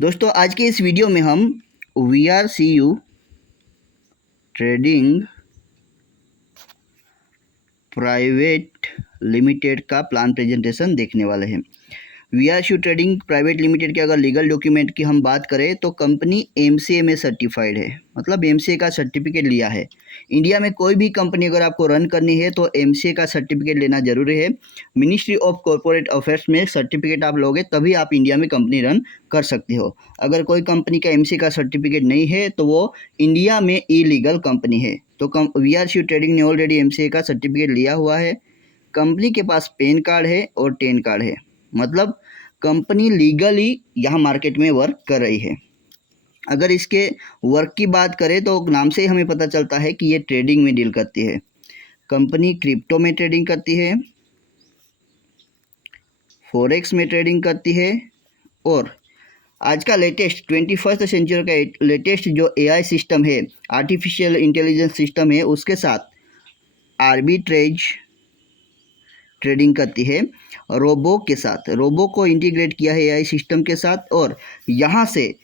दोस्तों आज के इस वीडियो में हम VRCU ट्रेडिंग प्राइवेट लिमिटेड का प्लान प्रेजेंटेशन देखने वाले हैं। VRCU ट्रेडिंग प्राइवेट लिमिटेड के अगर लीगल डॉक्यूमेंट की हम बात करें तो कंपनी MCA में सर्टिफाइड है, मतलब MCA का सर्टिफिकेट लिया है। इंडिया में कोई भी कंपनी अगर आपको रन करनी है तो MCA का सर्टिफिकेट लेना जरूरी है। मिनिस्ट्री ऑफ कॉर्पोरेट अफेयर्स में सर्टिफिकेट आप लोगे तभी आप इंडिया में कंपनी रन कर सकते हो। अगर कोई कंपनी का MCA का सर्टिफिकेट नहीं है तो वो इंडिया में इलीगल कंपनी है। तो VRCU ट्रेडिंग ने ऑलरेडी MCA का सर्टिफिकेट लिया हुआ है। कंपनी के पास पैन कार्ड है और टेन कार्ड है, मतलब कंपनी लीगली यहाँ मार्केट में वर्क कर रही है। अगर इसके वर्क की बात करें तो नाम से ही हमें पता चलता है कि ये ट्रेडिंग में डील करती है। कंपनी क्रिप्टो में ट्रेडिंग करती है, फॉरेक्स में ट्रेडिंग करती है और आज का लेटेस्ट 21st सेंचुरी का लेटेस्ट जो AI सिस्टम है, आर्टिफिशियल इंटेलिजेंस सिस्टम है, उसके साथ आर्बिट्रेज ट्रेडिंग करती है। रोबो के साथ, रोबो को इंटीग्रेट किया है AI सिस्टम के साथ और यहाँ से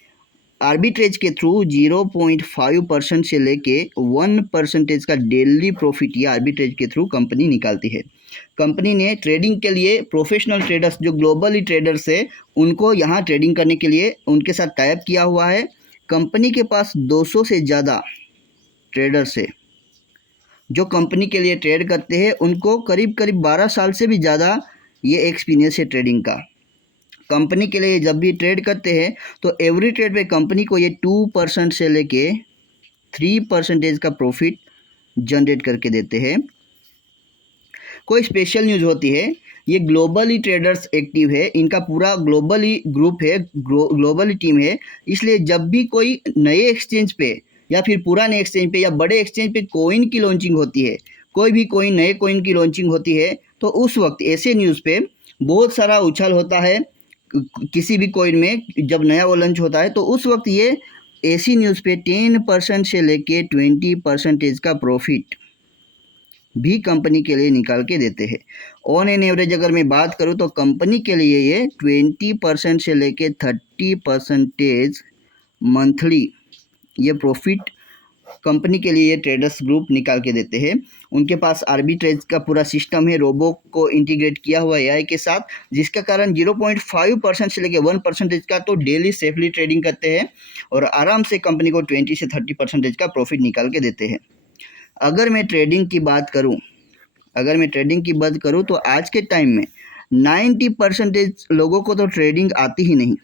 आर्बिट्रेज के थ्रू 0.5% से लेके 1% का डेली प्रॉफिट ये आर्बिट्रेज के थ्रू कंपनी निकालती है। कंपनी ने ट्रेडिंग के लिए प्रोफेशनल ट्रेडर्स जो ग्लोबली ट्रेडर्स है उनको यहाँ ट्रेडिंग करने के लिए उनके साथ टाइप किया हुआ है। कंपनी के पास 200 से ज़्यादा ट्रेडर्स है जो कंपनी के लिए ट्रेड करते हैं। उनको करीब 12 साल से भी ज़्यादा ये एक्सपीरियंस है ट्रेडिंग का। कंपनी के लिए जब भी ट्रेड करते हैं तो एवरी ट्रेड पे कंपनी को ये 2% से लेके 3% का प्रॉफिट जनरेट करके देते हैं। कोई स्पेशल न्यूज़ होती है, ये ग्लोबली ट्रेडर्स एक्टिव है, इनका पूरा ग्लोबली ग्रुप है, ग्लोबली टीम है। इसलिए जब भी कोई नए एक्सचेंज पे या फिर पुराने एक्सचेंज पे या बड़े एक्सचेंज पे कोइन की लॉन्चिंग होती है, कोई भी कोइन नए कोइन की लॉन्चिंग होती है तो उस वक्त ऐसे न्यूज़ पे बहुत सारा उछाल होता है। किसी भी कोइन में जब नया वो लॉन्च होता है तो उस वक्त ये ऐसी न्यूज़ पे 10% से लेके 20% का प्रॉफिट भी कंपनी के लिए निकाल के देते हैं। ऑन एन एवरेज अगर मैं बात करूं तो कंपनी के लिए ये 20% से लेके 30% मंथली ये प्रॉफिट कंपनी के लिए ट्रेडर्स ग्रुप निकाल के देते हैं। उनके पास आर्बिट्रेज का पूरा सिस्टम है, रोबो को इंटीग्रेट किया हुआ AI के साथ, जिसका कारण 0.5% से लेकर 1% का तो डेली सेफली ट्रेडिंग करते हैं और आराम से कंपनी को 20 से 30% का प्रॉफिट निकाल के देते हैं। अगर मैं ट्रेडिंग की बात करूं तो आज के टाइम में 90% लोगों को तो ट्रेडिंग आती ही नहीं।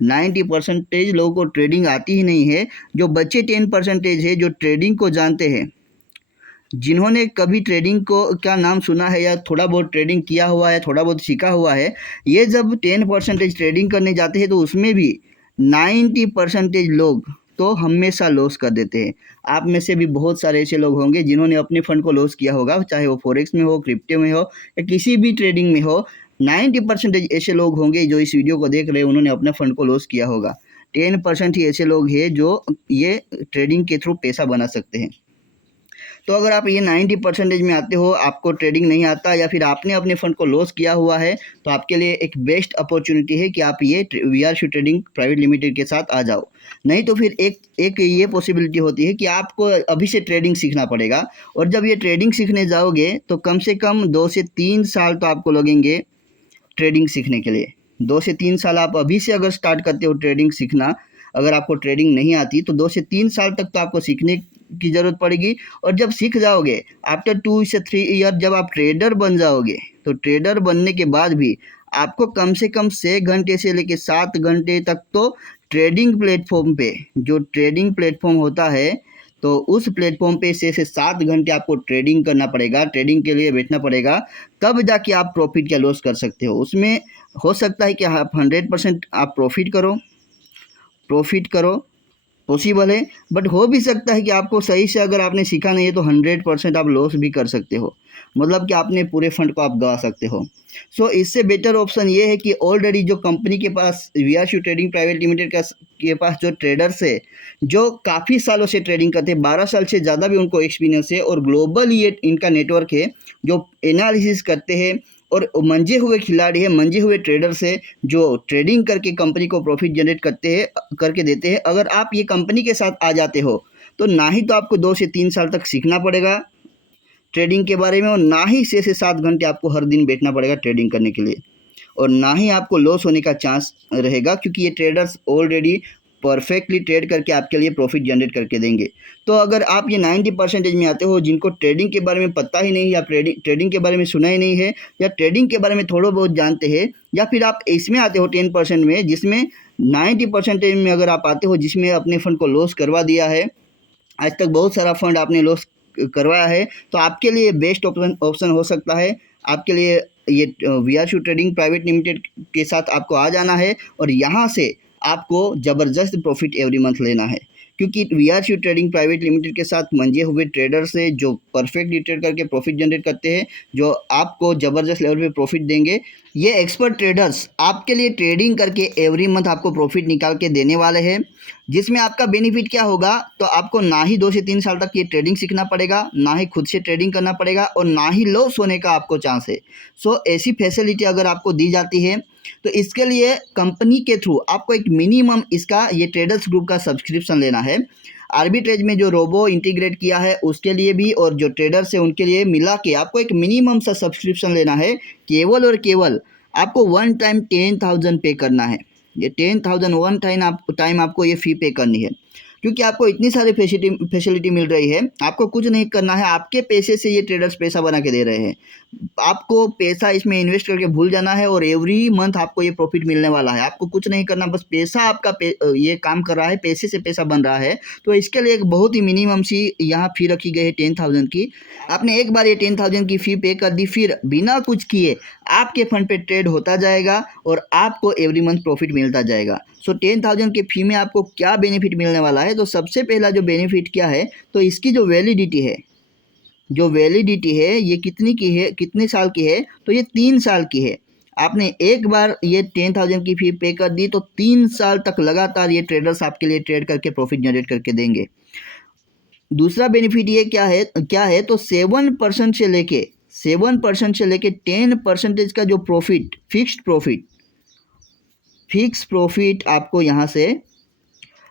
90% लोगों को ट्रेडिंग आती ही नहीं है। जो बच्चे 10% है जो ट्रेडिंग को जानते हैं, जिन्होंने कभी ट्रेडिंग को क्या नाम सुना है या थोड़ा बहुत ट्रेडिंग किया हुआ है, थोड़ा बहुत सीखा हुआ है, ये जब 10% ट्रेडिंग करने जाते हैं तो उसमें भी 90% लोग तो हमेशा लॉस कर देते हैं। आप में से भी बहुत सारे ऐसे लोग होंगे जिन्होंने अपने फंड को लॉस किया होगा, चाहे वो फॉरेक्स में हो, क्रिप्टो में हो या किसी भी ट्रेडिंग में हो। 90% ऐसे लोग होंगे जो इस वीडियो को देख रहे हैं, उन्होंने अपने फंड को लॉस किया होगा। 10% ही ऐसे लोग हैं जो ये ट्रेडिंग के थ्रू पैसा बना सकते हैं। तो अगर आप ये 90% में आते हो, आपको ट्रेडिंग नहीं आता या फिर आपने अपने फंड को लॉस किया हुआ है, तो आपके लिए एक बेस्ट अपॉर्चुनिटी है कि आप ये VRCU ट्रेडिंग प्राइवेट लिमिटेड के साथ आ जाओ। नहीं तो फिर एक ये पॉसिबिलिटी होती है कि आपको अभी से ट्रेडिंग सीखना पड़ेगा और जब ये ट्रेडिंग सीखने जाओगे तो कम से कम 2 से 3 साल तो आपको लगेंगे ट्रेडिंग सीखने के लिए। 2 से 3 साल आप अभी से अगर स्टार्ट करते हो ट्रेडिंग सीखना, अगर आपको ट्रेडिंग नहीं आती तो 2 से 3 साल तक तो आपको सीखने की ज़रूरत पड़ेगी। और जब सीख जाओगे, आफ्टर 2 से 3 ईयर जब आप ट्रेडर बन जाओगे, तो ट्रेडर बनने के बाद भी आपको कम से कम 6 घंटे से लेकर 7 घंटे तक तो ट्रेडिंग प्लेटफॉर्म पे, जो ट्रेडिंग प्लेटफॉर्म होता है, तो उस प्लेटफॉर्म पे 6 से 7 घंटे आपको ट्रेडिंग करना पड़ेगा, ट्रेडिंग के लिए बैठना पड़ेगा, तब जाके आप प्रॉफिट या लॉस कर सकते हो। उसमें हो सकता है कि आप 100% आप प्रॉफिट करो, पॉसिबल है, बट हो भी सकता है कि आपको सही से अगर आपने सीखा नहीं है तो 100% आप लॉस भी कर सकते हो, मतलब कि आपने पूरे फंड को आप गवा सकते हो। सो इससे बेटर ऑप्शन ये है कि ऑलरेडी जो कंपनी के पास VRCU ट्रेडिंग प्राइवेट लिमिटेड के पास जो ट्रेडर्स है, जो काफ़ी सालों से ट्रेडिंग करते हैं, 12 साल से ज़्यादा भी उनको एक्सपीरियंस है और ग्लोबल ये इनका नेटवर्क है, जो एनालिसिस करते हैं और मंजे हुए खिलाड़ी है, मंजे हुए ट्रेडर्स है जो ट्रेडिंग करके कंपनी को प्रॉफिट जनरेट करके देते हैं। अगर आप ये कंपनी के साथ आ जाते हो तो ना ही तो आपको 2 से 3 साल तक सीखना पड़ेगा ट्रेडिंग के बारे में, और ना ही 6 से 7 घंटे आपको हर दिन बैठना पड़ेगा ट्रेडिंग करने के लिए, और ना ही आपको लॉस होने का चांस रहेगा, क्योंकि ये ट्रेडर्स ऑलरेडी परफेक्टली ट्रेड करके आपके लिए प्रॉफिट जनरेट करके देंगे। तो अगर आप ये 90% में आते हो जिनको ट्रेडिंग के बारे में पता ही नहीं, या ट्रेडिंग के बारे में सुना ही नहीं है, या ट्रेडिंग के बारे में थोड़ा बहुत जानते हैं, या फिर आप इसमें आते हो 10% में जिसमें 90% में अगर आप आते हो जिसमें अपने फंड को लॉस करवा दिया है, आज तक बहुत सारा फंड आपने लॉस करवाया है, तो आपके लिए बेस्ट ऑप्शन हो सकता है। आपके लिए ये VRC ट्रेडिंग प्राइवेट लिमिटेड के साथ आपको आ जाना है, और यहाँ से आपको ज़बरदस्त प्रॉफिट एवरी मंथ लेना है, क्योंकि VRC ट्रेडिंग प्राइवेट लिमिटेड के साथ मंजे हुए ट्रेडर्स है जो परफेक्टली ट्रेड करके प्रॉफिट जनरेट करते हैं, जो आपको ज़बरदस्त लेवल पे प्रॉफिट देंगे। ये एक्सपर्ट ट्रेडर्स आपके लिए ट्रेडिंग करके एवरी मंथ आपको प्रॉफिट निकाल के देने वाले हैं, जिसमें आपका बेनिफिट क्या होगा, तो आपको ना ही 2 से 3 साल तक ये ट्रेडिंग सीखना पड़ेगा, ना ही खुद से ट्रेडिंग करना पड़ेगा, और ना ही लॉस होने का आपको चांस है। सो ऐसी फैसिलिटी अगर आपको दी जाती है तो इसके लिए कंपनी के थ्रू आपको एक मिनिमम इसका ये ट्रेडर्स ग्रुप का सब्सक्रिप्शन लेना है। आर्बिट्रेज में जो रोबो इंटीग्रेट किया है उसके लिए भी, और जो ट्रेडर्स है उनके लिए मिला के आपको एक मिनिमम सा सब्सक्रिप्शन लेना है। केवल और केवल आपको वन टाइम 10,000 पे करना है। ये 10,000 वन टाइम आपको ये फ़ी पे करनी है, क्योंकि आपको इतनी सारी फैसिलिटी मिल रही है। आपको कुछ नहीं करना है, आपके पैसे से ये ट्रेडर्स पैसा बना के दे रहे हैं। आपको पैसा इसमें इन्वेस्ट करके भूल जाना है, और एवरी मंथ आपको ये प्रॉफिट मिलने वाला है। आपको कुछ नहीं करना, बस पैसा आपका ये काम कर रहा है, पैसे से पैसा बन रहा है। तो इसके लिए एक बहुत ही मिनिमम सी यहाँ फ़ी रखी गई है 10,000 की। आपने एक बार ये 10,000 की फ़ी पे कर दी, फिर बिना कुछ किए आपके फंड पे ट्रेड होता जाएगा और आपको एवरी मंथ प्रॉफिट मिलता जाएगा। सो 10,000 के फ़ी में आपको क्या बेनिफिट मिलने वाला है, तो सबसे पहला जो बेनिफिट क्या है, तो इसकी जो वैलिडिटी है ये कितने साल की है, तो ये 3 साल की है। आपने एक बार ये 10,000 की फ़ी पे कर दी तो 3 साल तक लगातार ये ट्रेडर्स आपके लिए ट्रेड करके प्रॉफिट जनरेट करके देंगे। दूसरा बेनिफिट ये क्या है, तो 7% से लेके 10% का जो फिक्स प्रॉफिट आपको यहाँ से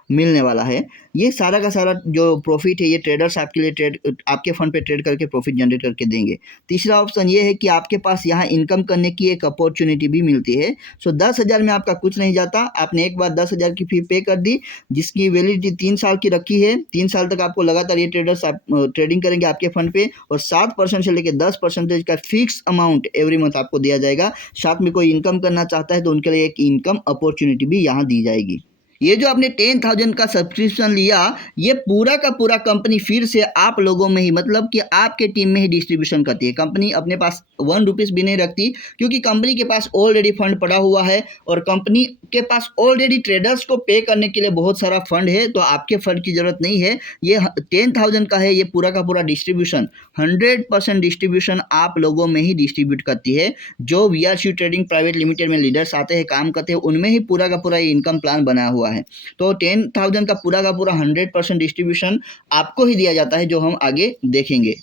मिलने वाला है। ये सारा का सारा जो प्रॉफिट है ये ट्रेडर्स आपके लिए आपके फंड पे ट्रेड करके प्रॉफिट जनरेट करके देंगे। तीसरा ऑप्शन ये है कि आपके पास यहाँ इनकम करने की एक अपॉर्चुनिटी भी मिलती है। सो 10,000 में आपका कुछ नहीं जाता। आपने एक बार 10,000 की फ़ी पे कर दी, जिसकी वैलिडिटी 3 साल की रखी है। 3 साल तक आपको लगातार ये ट्रेडर्स ट्रेडिंग करेंगे आपके फंड पे, और 7% से लेकर 10% का फिक्स अमाउंट एवरी मंथ आपको दिया जाएगा। साथ में कोई इनकम करना चाहता है तो उनके लिए एक इनकम अपॉर्चुनिटी भी यहाँ दी जाएगी। ये जो आपने 10,000 का सब्सक्रिप्शन लिया, ये पूरा का पूरा कंपनी फिर से आप लोगों में ही, मतलब कि आपके टीम में ही डिस्ट्रीब्यूशन करती है। कंपनी अपने पास 1 रुपीस भी नहीं रखती, क्योंकि कंपनी के पास ऑलरेडी फंड पड़ा हुआ है, और कंपनी के पास ऑलरेडी ट्रेडर्स को पे करने के लिए बहुत सारा फंड है। तो आपके फंड की ज़रूरत नहीं है। ये 10,000 का है, ये पूरा का पूरा डिस्ट्रीब्यूशन 100% डिस्ट्रीब्यूशन आप लोगों में ही डिस्ट्रीब्यूट करती है। जो VRC ट्रेडिंग प्राइवेट लिमिटेड में लीडर्स आते हैं, काम करते हैं, उनमें ही पूरा का पूरा ये इनकम प्लान बनाया हुआ है। तो 10,000 का पूरा 100% डिस्ट्रीब्यूशन आपको ही दिया जाता है, जो हम आगे देखेंगे।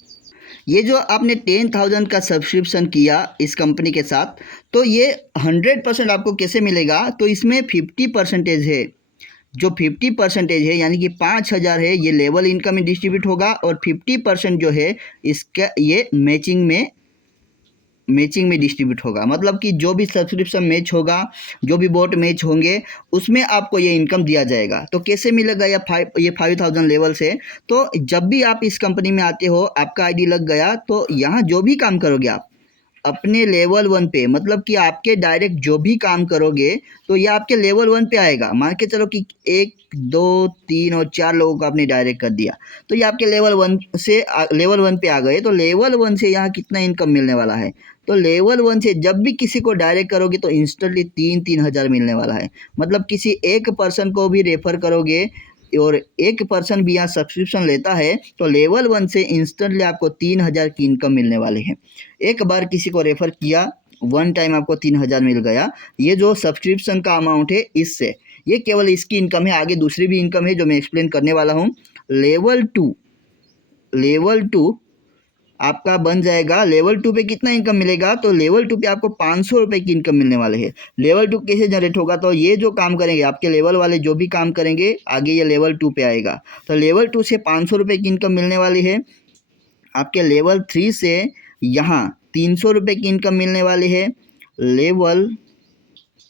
ये जो आपने 10,000 का सब्सक्रिप्शन किया इस कंपनी के साथ, तो ये 100% आपको कैसे मिलेगा, तो इसमें 50% है। जो 50% है यानी कि 5,000 है, ये लेवल इनकम में डिस्ट्रीब्यूट होगा, और 50% जो है इसका ये मैचिंग में डिस्ट्रीब्यूट होगा। मतलब कि जो भी सब्सक्रिप्शन मैच होगा, जो भी बोट मैच होंगे, उसमें आपको ये इनकम दिया जाएगा। तो कैसे मिलेगा ये 5,000 लेवल से, तो जब भी आप इस कंपनी में आते हो, आपका आईडी लग गया, तो यहाँ जो भी काम करोगे आप अपने लेवल 1 पे, मतलब कि आपके डायरेक्ट जो भी काम करोगे, तो ये आपके लेवल 1 पे आएगा। मान के चलो कि 1, 2, 3 और 4 लोगों को आपने डायरेक्ट कर दिया, तो ये आपके लेवल 1 पे आ गए। तो लेवल 1 से यहाँ कितना इनकम मिलने वाला है, तो लेवल 1 से जब भी किसी को डायरेक्ट करोगे तो इंस्टेंटली 3-3 हज़ार मिलने वाला है। मतलब किसी एक पर्सन को भी रेफ़र करोगे और एक पर्सन भी यहाँ सब्सक्रिप्शन लेता है, तो लेवल 1 से इंस्टेंटली आपको 3,000 की इनकम मिलने वाली है। एक बार किसी को रेफ़र किया, वन टाइम आपको 3,000 मिल गया। ये जो सब्सक्रिप्शन का अमाउंट है इससे, ये केवल इसकी इनकम है। आगे दूसरी भी इनकम है जो मैं एक्सप्लेन करने वाला हूँ। लेवल 2 आपका बन जाएगा लेवल 2 पे कितना इनकम मिलेगा, तो लेवल 2 पे आपको 500 रुपये की इनकम मिलने वाले है। लेवल 2 कैसे जनरेट होगा, तो ये जो काम करेंगे आपके लेवल वाले जो भी काम करेंगे आगे ये लेवल 2 पे आएगा। तो लेवल 2 से 500 रुपये की इनकम मिलने वाली है। आपके लेवल 3 से यहाँ 300 रुपये की इनकम मिलने वाली है। लेवल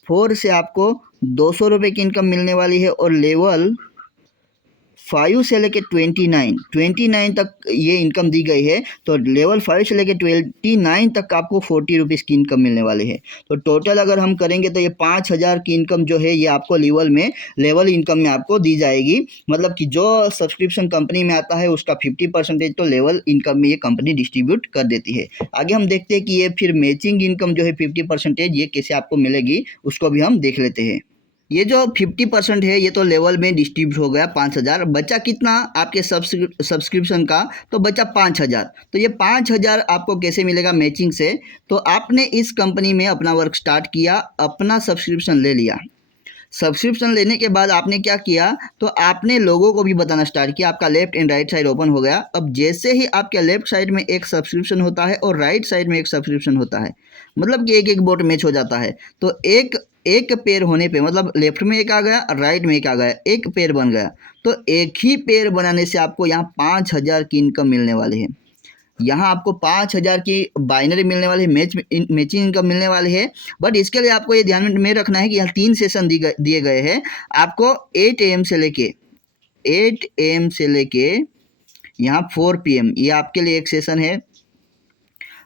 4 से आपको 200 रुपये की इनकम मिलने वाली है। और लेवल 5 से लेके 29 तक ये इनकम दी गई है। तो लेवल 5 से लेके 29 तक आपको 40 रुपीज़ की इनकम मिलने वाली है। तो टोटल अगर हम करेंगे तो ये 5,000 की इनकम जो है ये आपको लेवल इनकम में आपको दी जाएगी। मतलब कि जो सब्सक्रिप्शन कंपनी में आता है उसका 50% तो लेवल इनकम में ये कंपनी डिस्ट्रीब्यूट कर देती है। आगे हम देखते हैं कि ये फिर मैचिंग इनकम जो है 50% ये कैसे आपको मिलेगी, उसको भी हम देख लेते हैं। ये जो 50% है ये तो लेवल में डिस्ट्रीब्यूट हो गया 5,000। बचा कितना आपके सब्सक्रिप्शन का, तो बचा 5,000। तो ये 5,000 आपको कैसे मिलेगा मैचिंग से, तो आपने इस कंपनी में अपना वर्क स्टार्ट किया, अपना सब्सक्रिप्शन ले लिया। सब्सक्रिप्शन लेने के बाद आपने क्या किया, तो आपने लोगों को भी बताना स्टार्ट किया। आपका left and right side open हो गया। अब जैसे ही आपके लेफ्ट साइड में एक सब्सक्रिप्शन होता है और राइट साइड में एक सब्सक्रिप्शन होता है, मतलब कि एक बोट मैच हो जाता है, तो एक पेयर होने पे मतलब लेफ्ट में एक आ गया और राइट में एक आ गया, एक पेयर बन गया। तो एक ही पेयर बनाने से आपको यहाँ 5,000 की इनकम मिलने वाली है। यहाँ आपको 5,000 की बाइनरी मिलने वाली है, मैचिंग इनकम मिलने वाली है। बट इसके लिए आपको ये ध्यान में रखना है कि यहाँ 3 सेशन दिए गए हैं आपको। 8 AM से लेके यहाँ 4 PM ये आपके लिए एक सेशन है।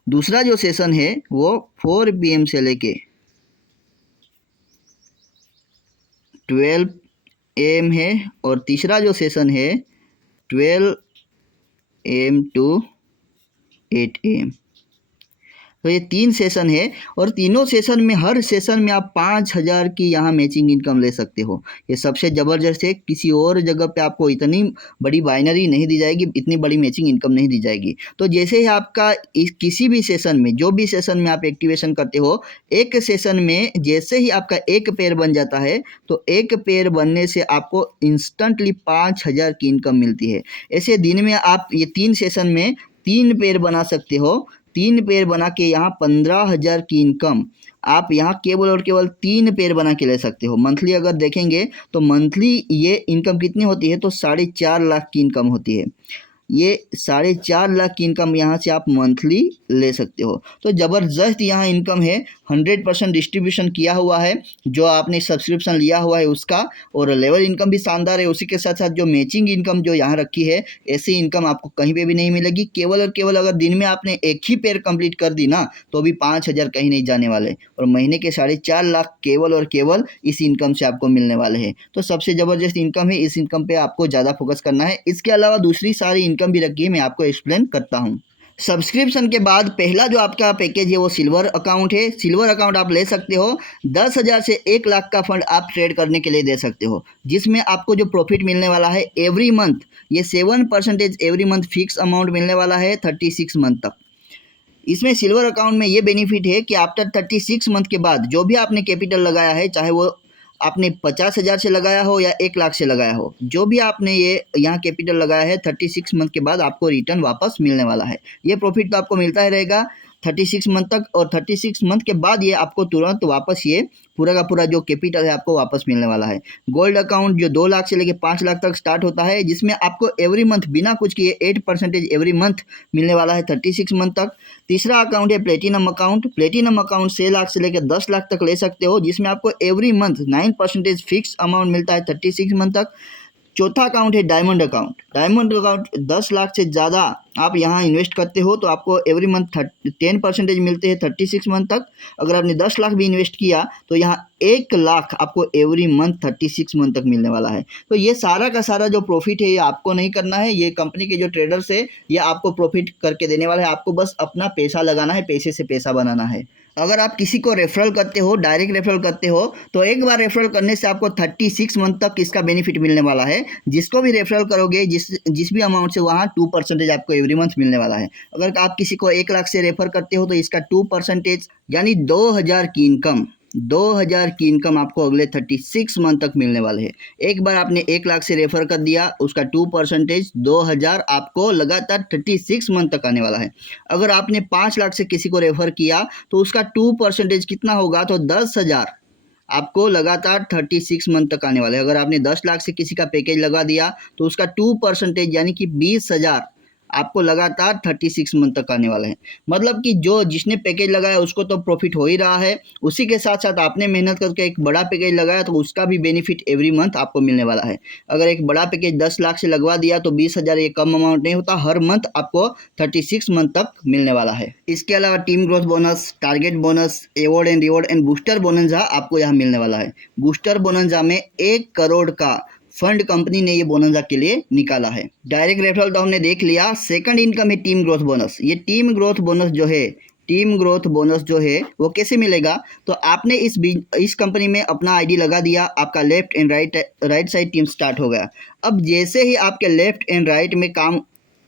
दूसरा जो सेशन है वो 4 PM से लेके 12 AM है। और तीसरा जो सेशन है 12 AM to 8 AM। तो ये 3 सेशन है और तीनों सेशन में हर सेशन में आप 5,000 की यहाँ मैचिंग इनकम ले सकते हो। ये सबसे ज़बरदस्त है। किसी और जगह पे आपको इतनी बड़ी बाइनरी नहीं दी जाएगी, इतनी बड़ी मैचिंग इनकम नहीं दी जाएगी। तो जैसे ही आपका किसी भी सेशन में, जो भी सेशन में आप एक्टिवेशन करते हो, एक सेशन में जैसे ही आपका एक पेयर बन जाता है, तो एक पेयर बनने से आपको इंस्टेंटली 5,000 की इनकम मिलती है। ऐसे दिन में आप ये 3 सेशन में 3 पेयर बना सकते हो। 3 पेयर बना के यहाँ 15,000 की इनकम आप यहाँ केवल और केवल 3 पेयर बना के ले सकते हो। मंथली अगर देखेंगे तो मंथली ये इनकम कितनी होती है, तो 4.5 लाख की इनकम होती है। ये 4.5 लाख की इनकम यहाँ से आप मंथली ले सकते हो। तो ज़बरदस्त यहाँ इनकम है। 100% डिस्ट्रीब्यूशन किया हुआ है जो आपने सब्सक्रिप्शन लिया हुआ है उसका, और लेवल इनकम भी शानदार है। उसी के साथ साथ जो मैचिंग इनकम जो यहाँ रखी है, ऐसी इनकम आपको कहीं पे भी नहीं मिलेगी। केवल और केवल अगर दिन में आपने एक ही पेयर कंप्लीट कर दी ना, तो भी 5,000 कहीं नहीं जाने वाले, और महीने के 4.5 लाख केवल और केवल इस इनकम से आपको मिलने वाले हैं। तो सबसे ज़बरदस्त इनकम है। इस इनकम पे आपको ज़्यादा फोकस करना है। इसके अलावा दूसरी सारी इनकम भी रखी है, मैं आपको एक्सप्लेन करता हूँ। सब्सक्रिप्शन के बाद पहला जो आपका पैकेज है वो सिल्वर अकाउंट है। सिल्वर अकाउंट आप ले सकते हो। 10,000 से 1 लाख का फंड आप ट्रेड करने के लिए दे सकते हो, जिसमें आपको जो प्रॉफिट मिलने वाला है एवरी मंथ, ये 7% एवरी मंथ फिक्स अमाउंट मिलने वाला है 36 मंथ तक। इसमें सिल्वर अकाउंट में ये बेनिफिट है कि आफ्टर 36 मंथ के बाद जो भी आपने कैपिटल लगाया है, चाहे वो आपने 50,000 से लगाया हो या 1 लाख से लगाया हो, जो भी आपने ये यहाँ कैपिटल लगाया है 36 मंथ के बाद आपको रिटर्न वापस मिलने वाला है। ये प्रॉफिट तो आपको मिलता ही रहेगा 36 मंथ तक, और 36 मंथ के बाद ये आपको तुरंत वापस ये पूरा का पूरा जो कैपिटल है आपको वापस मिलने वाला है। गोल्ड अकाउंट जो 2 लाख से लेकर 5 लाख तक स्टार्ट होता है, जिसमें आपको एवरी मंथ बिना कुछ किए 8% एवरी मंथ मिलने वाला है 36 मंथ तक। तीसरा अकाउंट है platinum account. Platinum account 6 lakh से लेकर 10 लाख तक ले सकते हो, जिसमें आपको एवरी मंथ 9% फिक्स अमाउंट मिलता है 36 मंथ तक। चौथा अकाउंट है diamond account. Diamond account 10 lakh से ज़्यादा आप यहाँ इन्वेस्ट करते हो तो आपको एवरी मंथ 10% मिलते हैं 36 मंथ तक। अगर आपने 10 लाख भी इन्वेस्ट किया तो यहाँ 1 लाख आपको एवरी मंथ 36 मंथ तक मिलने वाला है। तो ये सारा का सारा जो प्रॉफिट है ये आपको नहीं करना है, ये कंपनी के जो ट्रेडर्स है ये आपको प्रॉफिट करके देने वाला है। आपको बस अपना पैसा लगाना है, पैसे से पैसा बनाना है। अगर आप किसी को रेफरल करते हो, डायरेक्ट रेफरल करते हो, तो एक बार रेफरल करने से आपको 36 मंथ तक इसका बेनिफिट मिलने वाला है। जिसको भी रेफरल करोगे जिस भी अमाउंट से, वहाँ 2% आपको एवरी मंथ मिलने वाला है। अगर आप किसी को 1 लाख से रेफर करते हो तो इसका 2% यानी 2,000 की इनकम 2000 की इनकम आपको अगले 36 मंथ तक मिलने वाले हैं। एक बार आपने 1 लाख से रेफर कर दिया, उसका 2% 2000 आपको लगातार 36 मंथ तक आने वाला है। अगर आपने 5 लाख से किसी को रेफर किया तो उसका 2% कितना होगा, तो 10,000 आपको लगातार 36 मंथ तक आने वाले हैं। अगर आपने 10 लाख से किसी का पैकेज लगा दिया तो उसका 2% यानी कि 20,000 आपको लगातार 36 मंथ तक आने वाला है। मतलब कि जो जिसने पैकेज लगाया उसको तो प्रॉफिट हो ही रहा है, उसी के साथ साथ आपने मेहनत करके एक बड़ा पैकेज लगाया तो उसका भी बेनिफिट एवरी मंथ आपको मिलने वाला है। अगर एक बड़ा पैकेज 10 लाख से लगवा दिया तो 20,000 ये कम अमाउंट नहीं होता, हर मंथ आपको 36 मंथ तक मिलने वाला है। इसके अलावा team growth bonus, target bonus, award and reward and booster bonanza आपको यहाँ मिलने वाला है। बूस्टर बोनंजा में 1 करोड़ का फंड कंपनी ने ये बोनंजा के लिए निकाला है। डायरेक्ट रेफरल तो हमने देख लिया। सेकंड इनकम है टीम ग्रोथ बोनस। ये टीम ग्रोथ बोनस जो है, टीम ग्रोथ बोनस जो है वो कैसे मिलेगा, तो आपने इस कंपनी में अपना आईडी लगा दिया, आपका left and right side team start हो गया। अब जैसे ही आपके लेफ्ट एंड राइट में काम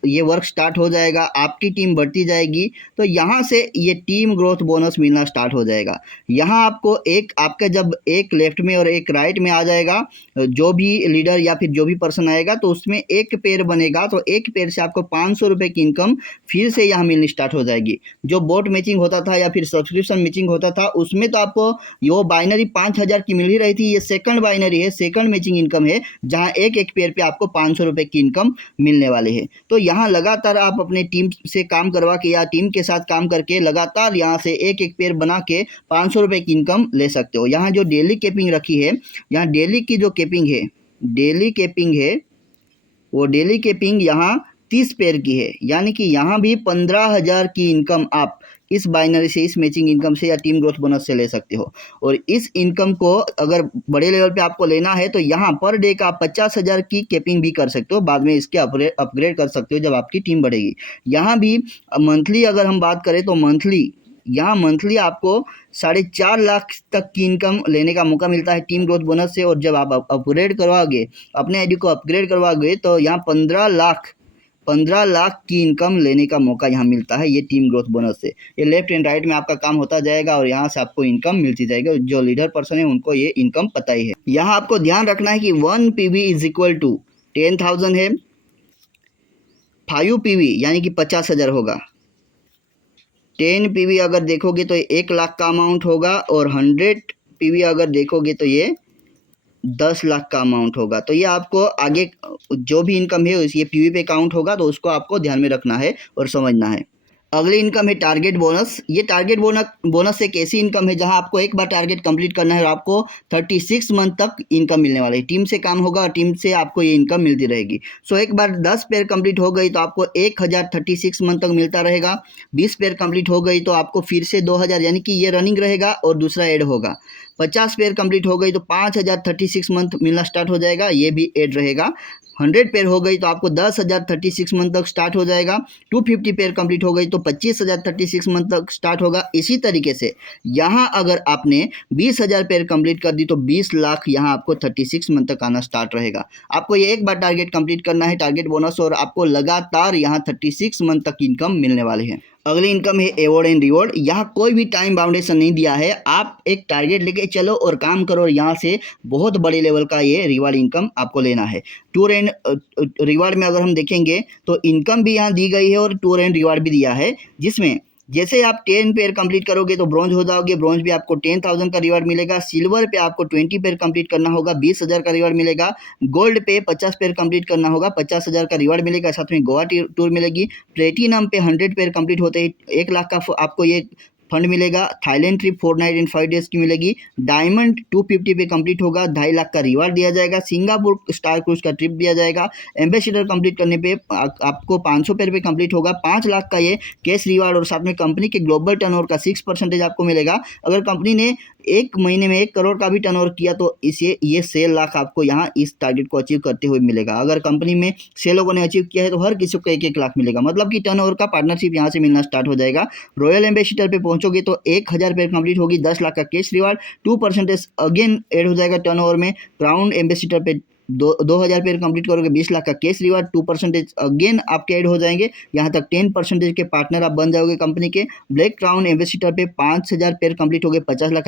ये वर्क स्टार्ट हो जाएगा, आपकी टीम बढ़ती जाएगी, तो यहाँ से ये टीम ग्रोथ बोनस मिलना स्टार्ट हो जाएगा। यहाँ आपको एक आपका जब एक लेफ्ट में और एक राइट में आ जाएगा, जो भी लीडर या फिर जो भी पर्सन आएगा तो उसमें एक पेयर बनेगा, तो एक पेयर से आपको 500 रुपये की इनकम फिर से यहाँ मिलनी स्टार्ट हो जाएगी। जो बोट मैचिंग होता था या फिर सब्सक्रिप्शन मैचिंग होता था उसमें तो आपको यो बाइनरी 5,000 की मिल ही रही थी। ये सेकंड बाइनरी है, सेकंड मैचिंग इनकम है, जहाँ एक एक पेयर पे आपको 500 रुपये की इनकम मिलने वाले है। तो यहाँ लगातार आप अपने टीम से काम करवा के या टीम के साथ काम करके लगातार यहाँ से एक एक पेयर बना के 500 रुपये की इनकम ले सकते हो। यहाँ जो डेली कैपिंग रखी है, यहाँ डेली की जो कैपिंग है, डेली कैपिंग है, वो डेली कैपिंग यहाँ 30 पेयर की है, यानी कि यहाँ भी 15,000 की इनकम आप इस बाइनरी से, इस मैचिंग इनकम से या टीम ग्रोथ बोनस से ले सकते हो। और इस इनकम को अगर बड़े लेवल पे आपको लेना है तो यहाँ पर डे का 50,000 की कैपिंग भी कर सकते हो, बाद में इसके अपग्रेड कर सकते हो जब आपकी टीम बढ़ेगी। यहाँ भी मंथली अगर हम बात करें तो मंथली आपको 4.5 लाख तक की इनकम लेने का मौका मिलता है टीम ग्रोथ बोनस से। और जब आप अपग्रेड करवाओगे, अपने आईडी को अपग्रेड करवाओगे, तो यहाँ 15 लाख की इनकम लेने का मौका यहाँ मिलता है ये टीम ग्रोथ बोनस से। ये लेफ्ट एंड राइट में आपका काम होता जाएगा और यहाँ से आपको इनकम मिलती जाएगी। जो लीडर पर्सन है उनको ये इनकम पता ही है। यहाँ आपको ध्यान रखना है कि 1 PV इज इक्वल टू 10,000 है, 5 PV यानी कि 50,000 होगा, 10 PV अगर देखोगे तो 1 लाख का अमाउंट होगा, और 100 PV अगर देखोगे तो ये 10 लाख का अमाउंट होगा। तो ये आपको आगे जो भी इनकम है ये पीवी पे काउंट होगा, तो उसको आपको ध्यान में रखना है और समझना है। अगली इनकम है टारगेट बोनस। ये टारगेट बोनस एक ऐसी इनकम है जहां आपको एक बार टारगेट कंप्लीट करना है और आपको 36 मंथ तक इनकम मिलने वाली है। टीम से काम होगा और टीम से आपको ये इनकम मिलती रहेगी। सो एक बार 10 पेयर कंप्लीट हो गई तो आपको 1,036 मंथ तक मिलता रहेगा। 20 पेयर कंप्लीट हो गई तो आपको फिर से 2,000, यानी कि ये रनिंग रहेगा और दूसरा ऐड होगा। 50 पेयर कंप्लीट हो गई तो 5,036 मंथ मिलना स्टार्ट हो जाएगा, ये भी ऐड रहेगा। 100 पेयर हो गई तो आपको 10,036 मंथ तक स्टार्ट हो जाएगा। 250 पेयर कंप्लीट हो गई तो 25,036 मंथ तक स्टार्ट होगा। इसी तरीके से यहाँ अगर आपने 20,000 पेयर कंप्लीट कर दी तो 20 लाख यहाँ आपको 36 मंथ तक आना स्टार्ट रहेगा। आपको ये एक बार टारगेट कंप्लीट करना है, टारगेट बोनस, और आपको लगातार यहाँ 36 मंथ तक इनकम मिलने वाले हैं। अगली इनकम है एवॉर्ड एंड रिवॉर्ड। यहाँ कोई भी टाइम बाउंडेशन नहीं दिया है, आप एक टारगेट लेके चलो और काम करो, और यहाँ से बहुत बड़े लेवल का ये रिवॉर्ड इनकम आपको लेना है। टूर एंड रिवॉर्ड में अगर हम देखेंगे तो इनकम भी यहाँ दी गई है और टूर एंड रिवॉर्ड भी दिया है, जिसमें जैसे आप 10 पेयर कंप्लीट करोगे तो ब्रॉन्ज हो जाओगे, ब्रॉन्ज भी आपको 10,000 का रिवार्ड मिलेगा। सिल्वर पे आपको 20 पेयर कंप्लीट करना होगा, 20,000 का रिवार्ड मिलेगा। गोल्ड पे 50 पेयर कंप्लीट करना होगा, 50,000 का रिवार्ड मिलेगा, साथ में गोवा टूर मिलेगी। प्लेटिनम पे 100 पेयर कंप्लीट होते ही 1 लाख का आपको ये फंड मिलेगा। Thailand trip 4 night and 5 days की मिलेगी। डायमंड 250 पे कंप्लीट होगा, 2.5 लाख का रिवार्ड दिया जाएगा। सिंगापुर स्टार क्रूज का ट्रिप दिया जाएगा। एम्बेसडर कंप्लीट करने पे आपको 500 पेयर पे कंप्लीट होगा, 5 लाख का ये कैश रिवार्ड, और साथ में कंपनी के ग्लोबल टर्नओवर का 6% आपको मिलेगा। अगर कंपनी ने एक महीने में 1 करोड़ का भी टर्नओवर किया तो इसे ये 6 लाख आपको यहाँ इस टारगेट को अचीव करते हुए मिलेगा। अगर कंपनी में 6 लोगों ने अचीव किया है तो हर किसी को 1-1 लाख मिलेगा, मतलब कि टर्नओवर का पार्टनरशिप यहाँ से मिलना स्टार्ट हो जाएगा। रॉयल एम्बेसडर पे पहुंचोगे तो 1,000 पेयर कंप्लीट होगी, 10 लाख का कैश रिवार्ड, 2% अगेन ऐड हो जाएगा टर्नओवर में। क्राउन एम्बेसडर पे 2000 पेयर कंप्लीट करोगे 20 लाख का कैश रिवार्ड, 2% अगेन आपके ऐड हो जाएंगे। यहाँ तक 10% के पार्टनर आप बन जाओगे कंपनी के। ब्लैक क्राउन एम्बेसडर पे 5000 पेयर कंप्लीट हो गए, 50 लाख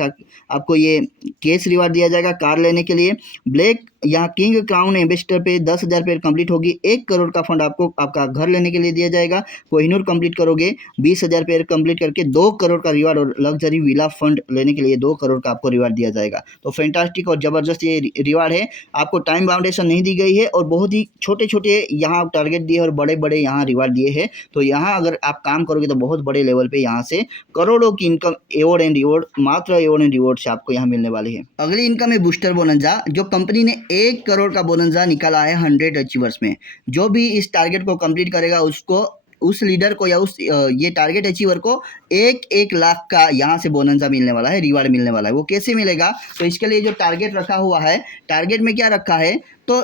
आपको ये कैश रिवार्ड दिया जाएगा कार लेने के लिए। ब्लैक यहाँ किंग क्राउन एम्बेसडर पे 10,000 पेयर कंप्लीट होगी, 1 करोड़ का फंड आपको आपका घर लेने के लिए दिया जाएगा। कोहिनूर कंप्लीट करोगे 20,000 पेयर कंप्लीट करके 2 करोड़ का रिवार्ड, और लग्जरी विला फंड लेने के लिए 2 करोड़ का आपको रिवार्ड दिया जाएगा। तो फैंटास्टिक और ज़बरदस्त ये रिवार्ड है। आपको टाइम बाउंडेशन नहीं दी गई है और बहुत ही छोटे छोटे यहाँ टारगेट दिए और बड़े बड़े यहाँ रिवार्ड दिए हैं। तो यहाँ अगर आप काम करोगे तो बहुत बड़े लेवल पे यहाँ से करोड़ों की इनकम एवॉर्ड एंड रिवॉर्ड, मात्र एवॉर्ड एंड रिवॉर्ड से आपको यहाँ मिलने वाली है। अगली इनकम है बूस्टर बोनंजा, जो कंपनी ने 1 करोड़ का बोनंजा निकाला है 100 अचीवर्स में। जो भी इस टारगेट को कंप्लीट करेगा उसको, उस लीडर को या उस ये टारगेट अचीवर को 1 लाख का यहाँ से बोनंजा मिलने वाला है, रिवार्ड मिलने वाला है। वो कैसे मिलेगा? तो इसके लिए जो टारगेट रखा हुआ है, टारगेट में क्या रखा है, तो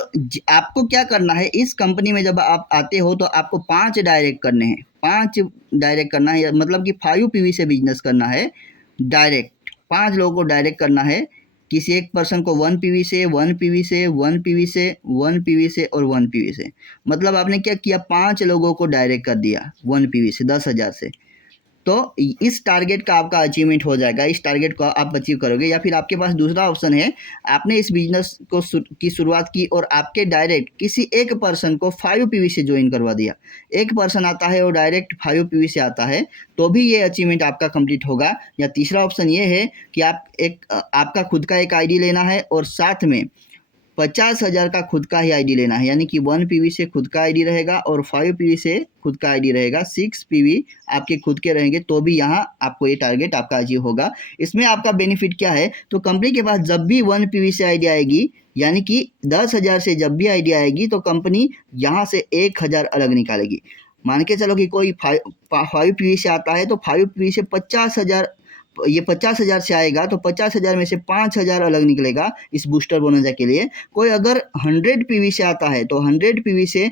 आपको क्या करना है, इस कंपनी में जब आप आते हो तो आपको 5 डायरेक्ट करने हैं, 5 डायरेक्ट करना है, मतलब कि 5 पीवी से बिजनेस करना है डायरेक्ट। 5 लोगों को डायरेक्ट करना है, किसी एक पर्सन को 1 पीवी से, 1 पीवी से, 1 पीवी से, 1 पीवी से और 1 पीवी से। मतलब आपने क्या किया, 5 लोगों को डायरेक्ट कर दिया 1 पीवी से 10,000 से। तो इस टारगेट का आपका अचीवमेंट हो जाएगा, इस टारगेट को आप अचीव करोगे। या फिर आपके पास दूसरा ऑप्शन है, आपने इस बिजनेस को की शुरुआत की और आपके डायरेक्ट किसी एक पर्सन को 5 पीवी से ज्वाइन करवा दिया। एक पर्सन आता है और डायरेक्ट 5 पीवी से आता है, तो भी ये अचीवमेंट आपका कंप्लीट होगा। या तीसरा ऑप्शन ये है कि आपका खुद का एक आईडी लेना है और साथ में 50,000 का खुद का ही आईडी लेना है, यानी कि 1 पीवी से खुद का आईडी रहेगा और 5 पीवी से खुद का आईडी रहेगा, 6 पीवी आपके खुद के रहेंगे, तो भी यहाँ आपको ये टारगेट आपका अचीव होगा। इसमें आपका बेनिफिट क्या है, तो कंपनी के पास जब भी 1 पीवी से आईडी आएगी, यानी कि 10,000 से जब भी आईडी आएगी, तो कंपनी यहाँ से 1,000 अलग निकालेगी। मान के चलो कि कोई 5 पीवी से आता है, तो 5 पीवी से 50,000, ये 50,000 से आएगा, तो 50,000 में से 5,000 अलग निकलेगा इस बूस्टर बोनंजा के लिए। कोई अगर 100 पीवी से आता है, तो 100 पीवी से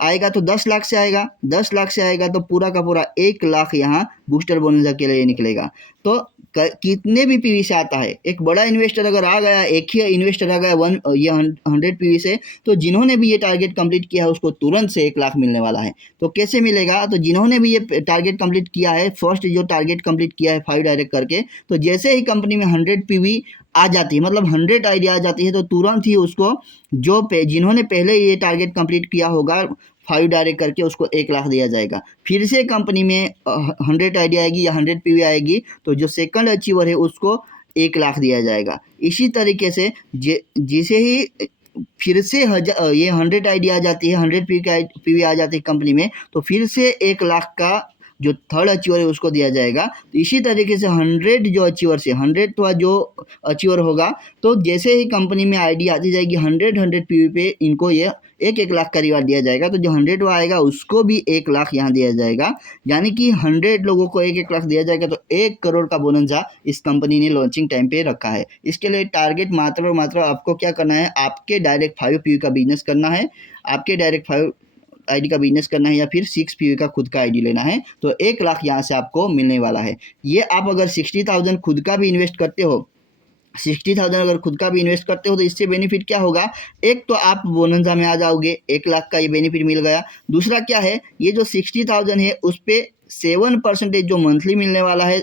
आएगा तो 10 लाख से आएगा, 10 लाख से आएगा तो पूरा का पूरा 1 लाख यहाँ बूस्टर बोनंजा के लिए निकलेगा। तो कितने भी पीवी से आता है, एक बड़ा इन्वेस्टर अगर आ गया, एक ही इन्वेस्टर आ गया 100 पीवी से, तो जिन्होंने भी ये टारगेट कंप्लीट किया है उसको तुरंत से 1 लाख मिलने वाला है। तो कैसे मिलेगा, तो जिन्होंने भी ये टारगेट कंप्लीट किया है, फर्स्ट जो टारगेट कंप्लीट किया है 5 डायरेक्ट करके, तो जैसे ही कंपनी में 100 पीवी आ जाती है, मतलब 100 आईडी आ जाती है, तो तुरंत ही उसको जिन्होंने पहले ये टारगेट कंप्लीट किया होगा 5 डायरेक्ट करके, उसको 1 लाख दिया जाएगा। फिर से कंपनी में 100 आईडी आएगी या 100 पीवी आएगी, तो जो सेकंड अचीवर है उसको 1 लाख दिया जाएगा। इसी तरीके से जिसे ही फिर से ये 100 आईडी आ जाती है, 100 पीवी आ जाती है कंपनी में, तो फिर से 1 लाख का जो थर्ड अचीवर है उसको दिया जाएगा। तो इसी तरीके से 100 जो अचीवर से 100वां जो अचीवर होगा, तो जैसे ही कंपनी में आईडी आती जाएगी 100 पीवी पे इनको ये 1 लाख का रिवार्ड दिया जाएगा। तो जो 100वां आएगा उसको भी 1 लाख यहाँ दिया जाएगा, यानी कि 100 लोगों को 1 लाख दिया जाएगा। तो 1 करोड़ का बोनंजा इस कंपनी ने लॉन्चिंग टाइम पे रखा है। इसके लिए टारगेट मात्र और मात्र आपको क्या करना है, आपके डायरेक्ट 5 पीवी का बिजनेस करना है, आपके डायरेक्ट 5 आईडी का बिजनेस करना है, या फिर 6 पीवी का खुद का आईडी लेना है, तो 1 लाख यहाँ से आपको मिलने वाला है। ये आप अगर 60,000 खुद का भी इन्वेस्ट करते हो, 60,000 अगर खुद का भी इन्वेस्ट करते हो, तो इससे बेनिफिट क्या होगा, एक तो आप बोनंजा में आ जाओगे, 1 लाख का ये बेनिफिट मिल गया। दूसरा क्या है, ये जो 60,000 है उस पर 7% जो मंथली मिलने वाला है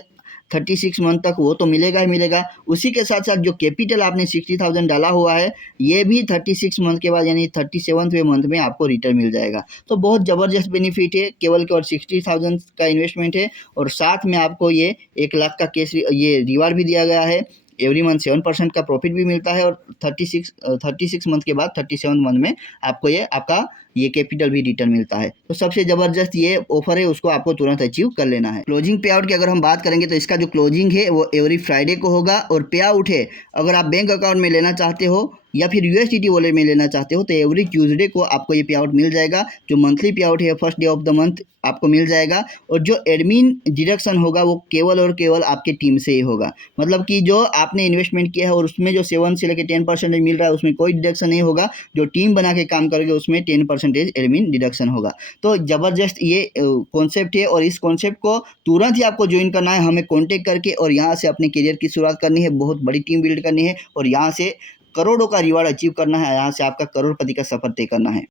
36 मंथ तक, वो तो मिलेगा ही मिलेगा। उसी के साथ साथ जो कैपिटल आपने 60,000 डाला हुआ है, ये भी 36 मंथ के बाद यानी 37वें मंथ में आपको रिटर्न मिल जाएगा। तो बहुत ज़बरदस्त बेनिफिट है, केवल 60,000 का इन्वेस्टमेंट है और साथ में आपको ये 1 लाख का कैश ये रिवार्ड भी दिया गया है। एवरी मंथ 7% का प्रॉफिट भी मिलता है और 36 मंथ के बाद 37 मंथ में आपको ये आपका ये कैपिटल भी रिटर्न मिलता है। तो सबसे ज़बरदस्त ये ऑफर है, उसको आपको तुरंत अचीव कर लेना है। क्लोजिंग पे आउट की अगर हम बात करेंगे, तो इसका जो क्लोजिंग है वो एवरी फ्राइडे को होगा, और पे आउट है अगर आप बैंक अकाउंट में लेना चाहते हो या फिर यूएसडीटी वॉलेट में लेना चाहते हो, तो एवरी ट्यूसडे को आपको ये पे आउट मिल जाएगा। जो मंथली पे आउट है first day of the month आपको मिल जाएगा, और जो एडमिन डिडक्शन होगा वो केवल और केवल आपके टीम से ही होगा। मतलब कि जो आपने इन्वेस्टमेंट किया है और उसमें जो 7 से लेकर 10% मिल रहा है, उसमें कोई डिडक्शन नहीं होगा। जो टीम बना के काम करेंगे उसमें 10% एडमिन डिडक्शन होगा। तो ज़बरदस्त ये कॉन्सेप्ट है, और इस कॉन्सेप्ट को तुरंत ही आपको ज्वाइन करना है, हमें कॉन्टेक्ट करके, और यहाँ से अपने करियर की शुरुआत करनी है, बहुत बड़ी टीम बिल्ड करनी है, और यहाँ से करोड़ों का रिवार्ड अचीव करना है, यहाँ से आपका करोड़पति का सफ़र तय करना है।